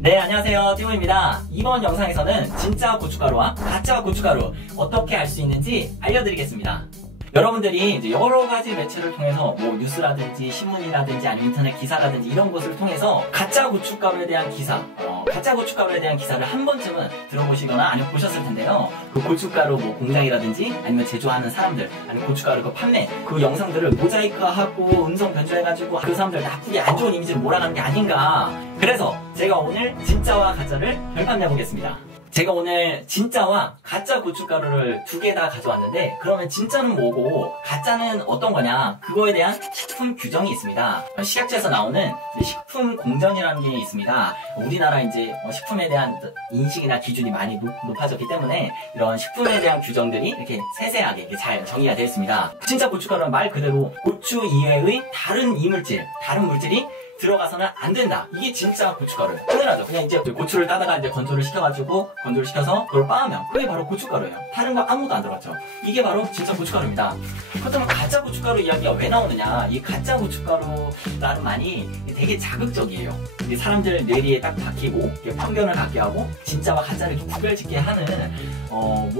네, 안녕하세요. 띠모입니다. 이번 영상에서는 진짜 고춧가루와 가짜 고춧가루 어떻게 알 수 있는지 알려드리겠습니다. 여러분들이 이제 여러 가지 매체를 통해서 뭐 뉴스라든지 신문이라든지 아니면 인터넷 기사라든지 이런 것을 통해서 가짜 고춧가루에 대한 가짜 고춧가루에 대한 기사를 한 번쯤은 들어보시거나 아니면 보셨을 텐데요. 그 고춧가루 뭐 공장이라든지 아니면 제조하는 사람들 아니면 고춧가루 그 판매 그 영상들을 모자이크하고 음성 변조해가지고 그 사람들 나쁘게 안 좋은 이미지를 몰아가는 게 아닌가. 그래서 제가 오늘 진짜와 가짜를 결판내보겠습니다. 제가 오늘 진짜와 가짜 고춧가루를 두 개 다 가져왔는데 그러면 진짜는 뭐고 가짜는 어떤 거냐 그거에 대한 식품 규정이 있습니다. 식약처에서 나오는 식품 공정이라는 게 있습니다. 우리나라 이제 식품에 대한 인식이나 기준이 많이 높아졌기 때문에 이런 식품에 대한 규정들이 이렇게 세세하게 이렇게 잘 정의가 되어 있습니다. 진짜 고춧가루는 말 그대로 고추 이외의 다른 물질이 들어가서는 안 된다. 이게 진짜 고춧가루예요. 당연하죠. 그냥 이제 고추를 따다가 이제 건조를 시켜서 그걸 빻으면 그게 바로 고춧가루예요. 다른 거 아무것도 안 들어갔죠. 이게 바로 진짜 고춧가루입니다. 그렇다면 가짜 고춧가루 이야기가 왜 나오느냐? 이 가짜 고춧가루라는 말이 되게 자극적이에요. 사람들 뇌리에 딱 박히고 편견을 갖게 하고 진짜와 가짜를 좀 구별짓게 하는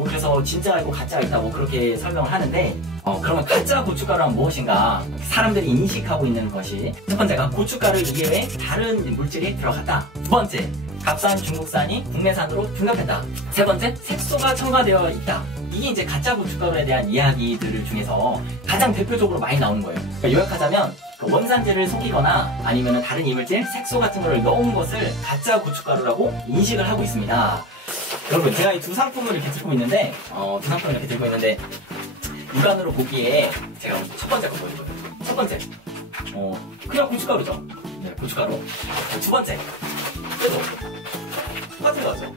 그래서 진짜가 있고 가짜가 있다고 그렇게 설명을 하는데 그러면 가짜 고춧가루는 무엇인가? 사람들이 인식하고 있는 것이 첫 번째가 고춧가루 이외에 다른 물질이 들어갔다. 두 번째, 값싼 중국산이 국내산으로 둔갑했다. 세 번째, 색소가 첨가되어 있다. 이게 이제 가짜 고춧가루에 대한 이야기들 중에서 가장 대표적으로 많이 나오는 거예요. 그러니까 요약하자면 원산지를 속이거나 아니면 다른 이물질, 색소 같은 걸 넣은 것을 가짜 고춧가루라고 인식을 하고 있습니다. 여러분, 제가 이 두 상품을 이렇게 들고 있는데 육안으로 보기에 제가 첫 번째 거 보여드려요. 첫 번째, 그냥 고춧가루죠. 네, 고춧가루. 두 번째, 그래도 똑같은 거죠.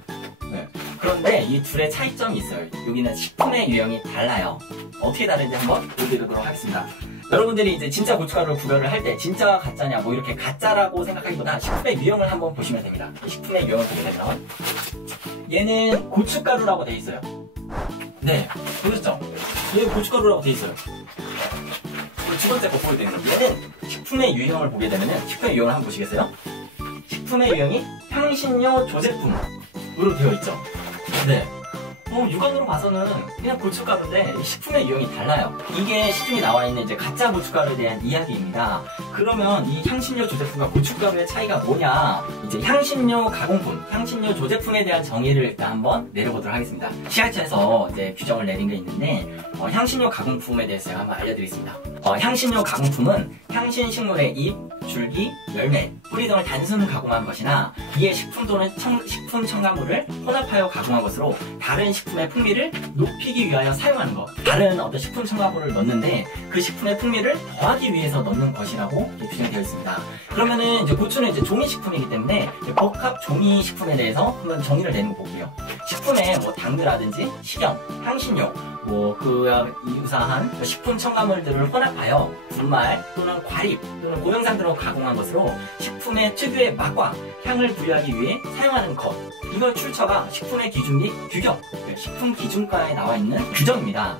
네. 그런데 이 둘의 차이점이 있어요. 여기는 식품의 유형이 달라요. 어떻게 다른지 한번 보여드리도록 하겠습니다. 여러분들이 이제 진짜 고춧가루를 구별을 할 때 진짜와 가짜냐 뭐 이렇게 가짜라고 생각하기보다 식품의 유형을 한번 보시면 됩니다. 식품의 유형을 보게 되면 얘는 고춧가루라고 돼 있어요. 네, 보셨죠? 얘 고춧가루라고 돼 있어요. 두 번째 거 보여드리는 얘는 식품의 유형을 보게 되면은 식품의 유형을 한번 보시겠어요? 식품의 유형이 향신료 조제품으로 되어 있죠. 네. 육안으로 봐서는 그냥 고춧가루인데 식품의 유형이 달라요. 이게 시중에 나와 있는 이제 가짜 고춧가루에 대한 이야기입니다. 그러면 이 향신료 조제품과 고춧가루의 차이가 뭐냐? 이제 향신료 가공품, 향신료 조제품에 대한 정의를 일단 한번 내려보도록 하겠습니다. 식약처에서 이제 규정을 내린 게 있는데 향신료 가공품에 대해서 제가 한번 알려드리겠습니다. 향신료 가공품은 향신식물의 잎, 줄기, 열매, 뿌리 등을 단순 가공한 것이나 이에 식품 또는 식품 첨가물을 혼합하여 가공한 것으로 다른 식품의 풍미를 높이기 위하여 사용하는 것. 다른 어떤 식품 첨가물을 넣는데 그 식품의 풍미를 더하기 위해서 넣는 것이라고 규정되어 있습니다. 그러면은 이제 고추는 이제 종이식품이기 때문에 복합 종이식품에 대해서 한번 정의를 내는 거 볼게요. 식품에 뭐 당류라든지 식염, 향신료, 뭐 그와 유사한 식품 첨가물들을 혼합하여 분말 또는 과립 또는 고형상으로 가공한 것으로 식품의 특유의 맛과 향을 부여하기 위해 사용하는 것. 이걸 출처가 식품의 기준 및 규격, 식품 기준과에 나와 있는 규정입니다.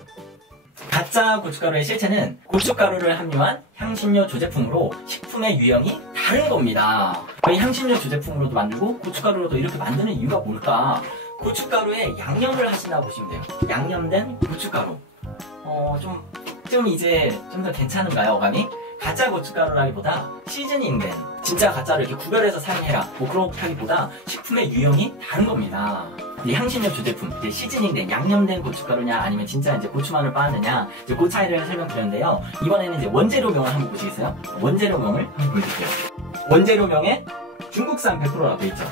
가짜 고춧가루의 실체는 고춧가루를 함유한 향신료 조제품으로 식품의 유형이 다른 겁니다. 이 향신료 조제품으로도 만들고 고춧가루로도 이렇게 만드는 이유가 뭘까? 고춧가루에 양념을 하신다고 보시면 돼요. 양념된 고춧가루. 좀 더 괜찮은가요, 어감이? 가짜 고춧가루라기보다 시즈닝된 진짜 가짜를 이렇게 구별해서 사용해라 뭐 그렇다기보다 식품의 유형이 다른 겁니다. 이 향신료 조제품, 이제 시즈닝된 양념된 고춧가루냐 아니면 진짜 이제 고추만을 빻느냐 이제 그 차이를 설명드렸는데요. 이번에는 이제 원재료명을 한번 보시겠어요? 원재료명을 한번 보여드릴게요. 원재료명에 중국산 100%라고 되어 있죠.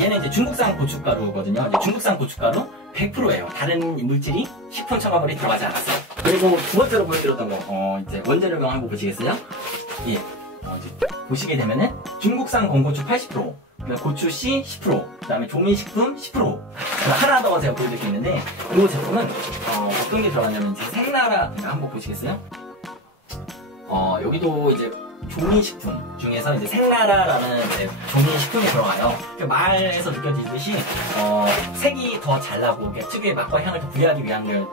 얘는 이제 중국산 고춧가루거든요. 이제 중국산 고춧가루 100%예요. 다른 물질이 식품 첨가물이 들어가지 않았어요. 그리고 두 번째로 보여드렸던 거, 이제 원재료명 한번 보시겠어요? 예. 이제 보시게 되면은 중국산 건고추 80%, 고추씨 10%, 그 다음에 종이식품 10%. 하나 더 제가 보여드릴 게 있는데, 이 제품은, 어떤 게 들어가냐면, 이제 생나라, 한번 보시겠어요? 여기도 이제 종이식품 중에서 이제 생나라라는 이제 종이식품이 들어가요. 말에서 느껴지듯이 색이 더 잘 나고 특유의 맛과 향을 더 부여하기 위한 걸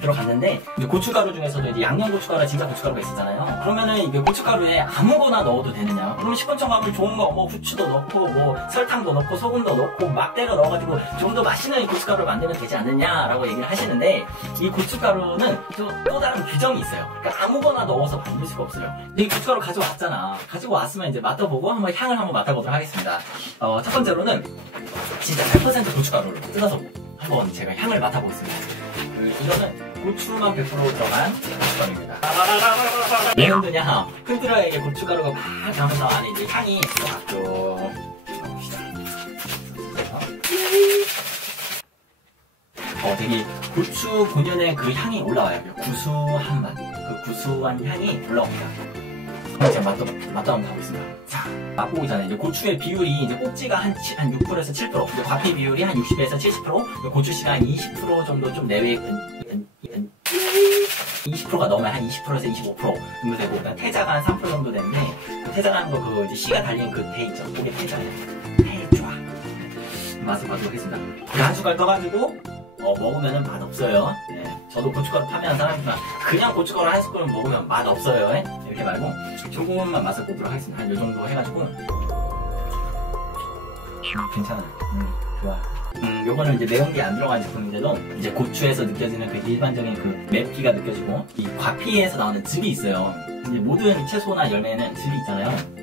들어갔는데 이제 고춧가루 중에서도 이제 양념 고춧가루, 진짜 고춧가루가 있었잖아요. 그러면은 이게 고춧가루에 아무거나 넣어도 되느냐? 그러면 식품첨가물 좋은 거 뭐 후추도 넣고 뭐 설탕도 넣고 소금도 넣고 막 때려 넣어가지고 좀 더 맛있는 고춧가루를 만들면 되지 않느냐라고 얘기를 하시는데 이 고춧가루는 또 다른 규정이 있어요. 그러니까 아무거나 넣어서 만들 수가 없어요. 근데 이 고춧가루 가져왔잖아. 가지고 왔으면 이제 맡아보고 한번 향을 한번 맡아보도록 하겠습니다. 첫 번째로는 진짜 100% 고춧가루를 뜯어서 한번 제가 향을 맡아보겠습니다. 이거는 고추만 100% 들어간 고춧가루입니다. 왜 흔드냐? 흔들어야 이게 고춧가루가 막 나면서 안에 이제 향이 들어갔죠. 되게 고추 본연의 그 향이 올라와요. 구수한 맛, 그 구수한 향이 올라옵니다. 그럼 제가 맛도 한번 가보겠습니다. 자, 맛보기 전에 이제 고추의 비율이 이제 꼭지가 한 6%에서 7%, 과피 비율이 한 60에서 70%, 고추씨가 한 20% 정도 좀 내외 20%가 넘으면 한 20%에서 25% 정도 되고, 그러니까 태자가 한 3% 정도 되는데, 그 태자라는 거 그 이제 씨가 달린 그 대 있죠. 그게 태자예요. 태좌. 맛을 봐도록 하겠습니다. 한 숟갈 떠가지고 먹으면은 맛없어요. 네. 저도 고춧가루 판매하는 사람이지만 그냥 고춧가루 한 숟갈 먹으면 맛없어요. 이렇게 말고 조금만 맛을 보도록 하겠습니다. 한 요 정도 해가지고 괜찮아요. 좋아요. 요거는 이제 매운 게 안 들어간 제품인데도 이제 고추에서 느껴지는 그 일반적인 그 맵기가 느껴지고 이 과피에서 나오는 즙이 있어요. 이제 모든 채소나 열매에는 즙이 있잖아요.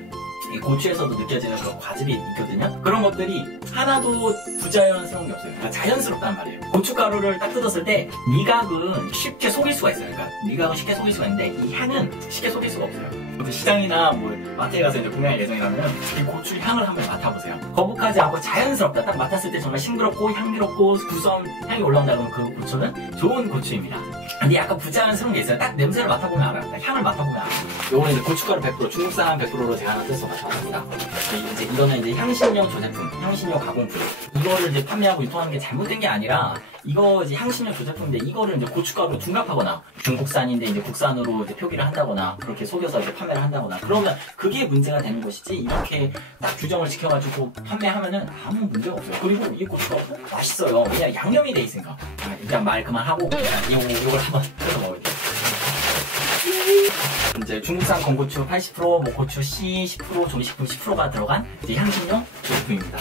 이 고추에서도 느껴지는 그런 과즙이 있거든요. 그런 것들이 하나도 부자연스러운 게 없어요. 그러니까 자연스럽단 말이에요. 고춧가루를 딱 뜯었을 때 미각은 쉽게 속일 수가 있어요. 그러니까 미각은 쉽게 속일 수가 있는데 이 향은 쉽게 속일 수가 없어요. 시장이나 뭐 마트에 가서 이제 구매할 예정이라면 이 고추 향을 한번 맡아보세요. 거북하지 않고 자연스럽다. 딱 맡았을 때 정말 싱그럽고 향기롭고 구수한 향이 올라온다 그러면 그 고추는 좋은 고추입니다. 근데 약간 부자연스러운 게 있어요. 딱 냄새를 맡아보면 알아요. 딱 향을 맡아보면 알아요. 요거는 이제 고춧가루 100%, 중국산 100%로 제가 하나 뜯어서 맡아봤습니다. 이거는 이제 향신료 조제품, 향신료 가공품. 이거를 이제 판매하고 유통하는 게 잘못된 게 아니라 이거 이제 향신료 조제품인데 이거를 이제 고춧가루로 둔갑하거나 중국산인데 이제 국산으로 이제 표기를 한다거나 그렇게 속여서 이제 판매를 한다거나 그러면 그게 문제가 되는 것이지 이렇게 딱 규정을 지켜가지고 판매하면은 아무 문제가 없어요. 그리고 이 고춧가루 맛있어요. 왜냐면 양념이 돼 있으니까. 일단 말 그만하고 이걸 한번 뜯어 먹을게요. 이제 중국산 건고추 80%, 뭐 고추 씨 10%, 조미식품 10%가 들어간 이제 향신료 제품입니다.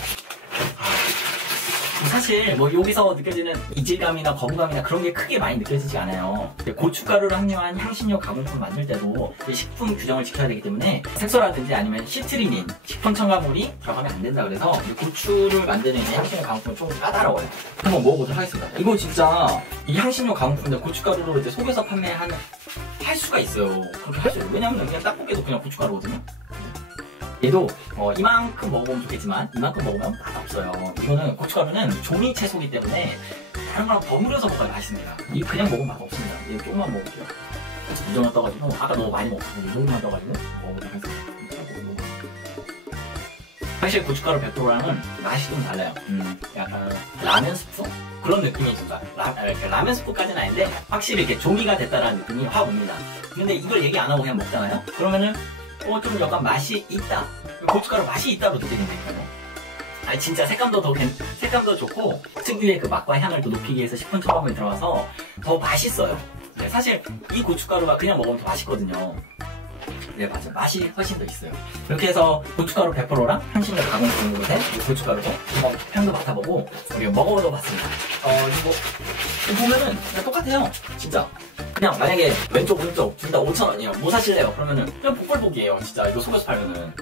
사실 뭐 여기서 느껴지는 이질감이나 거부감이나 그런 게 크게 많이 느껴지지 않아요. 고춧가루를 함유한 향신료 가공품 만들 때도 식품 규정을 지켜야 되기 때문에 색소라든지 아니면 시트리닌, 식품 첨가물이 들어가면 안 된다 그래서 고추를 만드는 향신료 가공품은 조금 까다로워요. 한번 먹어보도록 하겠습니다. 이거 진짜 이 향신료 가공품인데 고춧가루로 이제 속여서 할 수가 있어요. 그렇게 할 수 있어요. 왜냐면 그냥 떡볶이도 그냥 고춧가루거든요. 얘도 이만큼 먹어보면 좋겠지만 이만큼 먹으면 맛없어요. 이거는 고춧가루는 종이 채소이기 때문에 다른 거랑 버무려서 먹어야 맛있습니다. 이거 그냥 먹으면 맛없습니다. 이거 조금만 먹을게요. 이 정도 떠가지고 아까 너무 많이 먹었어요. 이 정도만 떠가지고 먹어보도록 하겠습니다. 사실 고춧가루 100%랑은 맛이 좀 달라요. 약간 라면 스프? 그런 느낌이 있습니다. 라면 스프까지는 아닌데 확실히 이렇게 조미가 됐다라는 느낌이 확 옵니다. 근데 이걸 얘기 안 하고 그냥 먹잖아요. 그러면은 좀 약간 맛이 있다. 고춧가루 맛이 있다고 느껴진다니까요. 진짜 색감도 좋고 특유의 그 맛과 향을 또 높이기 위해서 식품 첨가물이 들어가서 더 맛있어요. 네, 사실 이 고춧가루가 그냥 먹으면 더 맛있거든요. 네, 맞아요. 맛이 훨씬 더 있어요. 이렇게 해서 고춧가루 100%랑 향신료 가공품으로 된 고춧가루도 한번 향도 맡아보고 우리가 먹어보러 봤습니다. 이거 보면은 그냥 똑같아요. 진짜. 그냥 만약에 왼쪽 오른쪽 둘 다 5,000원이에요. 뭐 사실래요? 그러면은 그냥 복불복이에요. 진짜 이거 속여서 팔면은.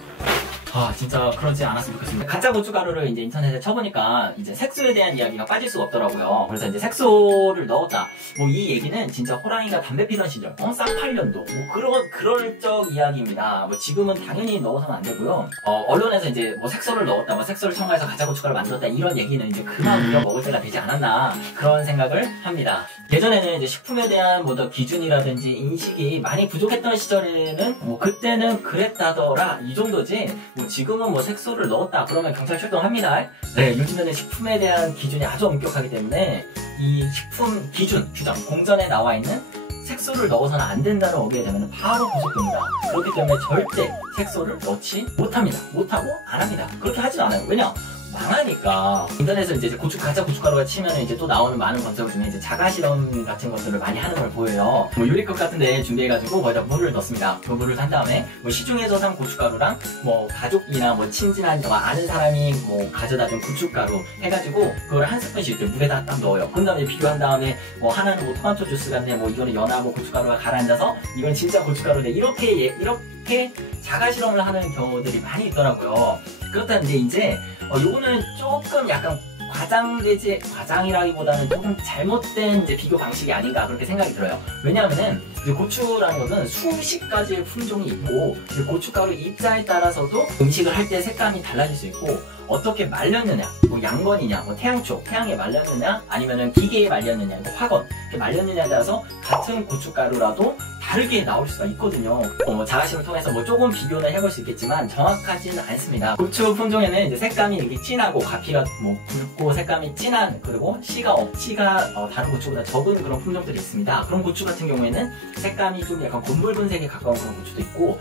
진짜 그러지 않았으면 좋겠습니다. 가짜 고춧가루를 이제 인터넷에 쳐보니까 이제 색소에 대한 이야기가 빠질 수가 없더라고요. 그래서 이제 색소를 넣었다. 뭐 이 얘기는 진짜 호랑이가 담배 피던 시절, 쌍팔년도 뭐 그럴 적 이야기입니다. 뭐 지금은 당연히 넣어서는 안 되고요. 언론에서 이제 뭐 색소를 넣었다, 뭐 색소를 첨가해서 가짜 고춧가루 만들었다 이런 얘기는 이제 그만 우려 먹을 때가 되지 않았나 그런 생각을 합니다. 예전에는 이제 식품에 대한 뭐 더 기준이라든지 인식이 많이 부족했던 시절에는 뭐 그때는 그랬다더라 이 정도지. 지금은 뭐 색소를 넣었다 그러면 경찰 출동합니다. 네, 요즘에는 식품에 대한 기준이 아주 엄격하기 때문에 이 식품 기준, 규정, 공전에 나와 있는 색소를 넣어서는 안 된다는 어기게 되면 바로 구속됩니다. 그렇기 때문에 절대 색소를 넣지 못합니다. 못하고 안 합니다. 그렇게 하지도 않아요. 왜냐? 망하니까. 인터넷에서 이제 가짜 고춧가루가 치면 이제 또 나오는 많은 검색어 중에 이제 자가 실험 같은 것들을 많이 하는 걸 보여요. 뭐 요리컵 같은데 준비해가지고 거기다 물을 넣습니다. 그 물을 산 다음에 뭐 시중에서 산 고춧가루랑 뭐 가족이나 뭐 친진한 아는 사람이 뭐 가져다 준 고춧가루 해가지고 그걸 한 스푼씩 이렇게 물에다 딱 넣어요. 그런 다음에 비교한 다음에 뭐 하나는 뭐 토마토 주스 같네, 뭐 이거는 연하고 고춧가루가 가라앉아서 이건 진짜 고춧가루네, 이렇게 자가 실험을 하는 경우들이 많이 있더라고요. 그렇다는데 이제 요거는 조금 약간 과장이라기보다는 조금 잘못된 이제 비교 방식이 아닌가 그렇게 생각이 들어요. 왜냐하면은 이제 고추라는 것은 수십 가지의 품종이 있고 고춧가루 입자에 따라서도 음식을 할 때 색감이 달라질 수 있고 어떻게 말렸느냐, 뭐 양건이냐, 뭐 태양에 말렸느냐, 아니면은 기계에 말렸느냐, 화건 이렇게 말렸느냐에 따라서 같은 고춧가루라도 다르게 나올 수가 있거든요. 자가실험을 통해서 뭐 조금 비교는 해볼 수 있겠지만 정확하지는 않습니다. 고추 품종에는 이제 색감이 이렇게 진하고 가피가 뭐 붉고 색감이 진한, 그리고 씨가 다른 고추보다 적은 그런 품종들이 있습니다. 그런 고추 같은 경우에는 색감이 좀 약간 곤물분색에 가까운 그런 고추도 있고,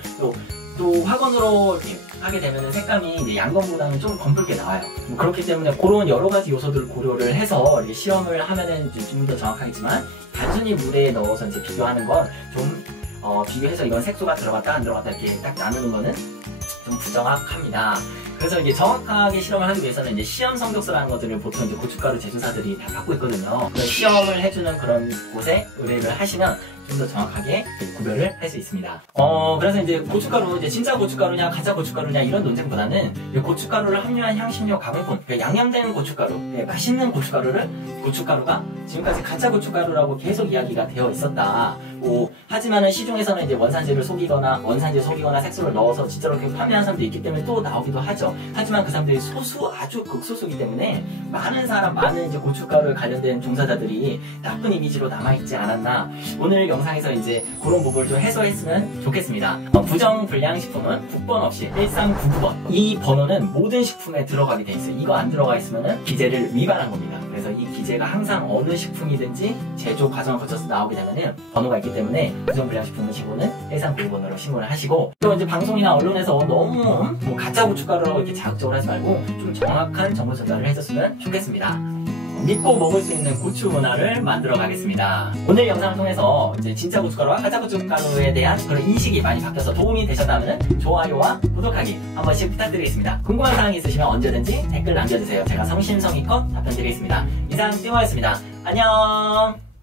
또 화건으로 이렇게 하게 되면 색감이 이제 양건보다는 좀 검붉게 나와요. 그렇기 때문에 그런 여러 가지 요소들을 고려를 해서 이렇게 실험을 하면은 좀 더 정확하겠지만, 단순히 물에 넣어서 이제 비교하는 건 좀 비교해서 이건 색소가 들어갔다 안 들어갔다 이렇게 딱 나누는 거는 좀 부정확합니다. 그래서 이게 정확하게 실험을 하기 위해서는 이제 시험 성적서라는 것들을 보통 이제 고춧가루 제조사들이 다 갖고 있거든요. 시험을 해주는 그런 곳에 의뢰를 하시면 좀 더 정확하게 구별을 할 수 있습니다. 그래서 이제 고춧가루, 이제 진짜 고춧가루냐 가짜 고춧가루냐 이런 논쟁보다는 고춧가루를 함유한 향신료 가공품, 그러니까 양념된 고춧가루, 맛있는 고춧가루가 지금까지 가짜 고춧가루라고 계속 이야기가 되어 있었다. 하지만은 시중에서는 이제 원산지를 속이거나 색소를 넣어서 진짜로 그렇게 판매하는 사람도 있기 때문에 또 나오기도 하죠. 하지만 그 사람들이 아주 극소수이기 때문에 많은 이제 고춧가루에 관련된 종사자들이 나쁜 이미지로 남아있지 않았나. 오늘 영상에서 이제 그런 부분을 좀 해소했으면 좋겠습니다. 부정불량식품은 국번 없이 1399번. 이 번호는 모든 식품에 들어가게 돼 있어요. 이거 안 들어가 있으면은 기재를 위반한 겁니다. 그래서 이 기재가 항상 어느 식품이든지 제조 과정을 거쳐서 나오게 되면은 번호가 있기 때문에 부정불량식품은 신고는 1399번으로 신고를 하시고, 또 이제 방송이나 언론에서 너무 가짜 고춧가루라고 이렇게 자극적으로 하지 말고 좀 정확한 정보 전달을 해줬으면 좋겠습니다. 믿고 먹을 수 있는 고추 문화를 만들어 가겠습니다. 오늘 영상을 통해서 이제 진짜 고춧가루와 가짜 고춧가루에 대한 그런 인식이 많이 바뀌어서 도움이 되셨다면 좋아요와 구독하기 한 번씩 부탁드리겠습니다. 궁금한 사항이 있으시면 언제든지 댓글 남겨주세요. 제가 성심성의껏 답변드리겠습니다. 이상 띵호였습니다. 안녕.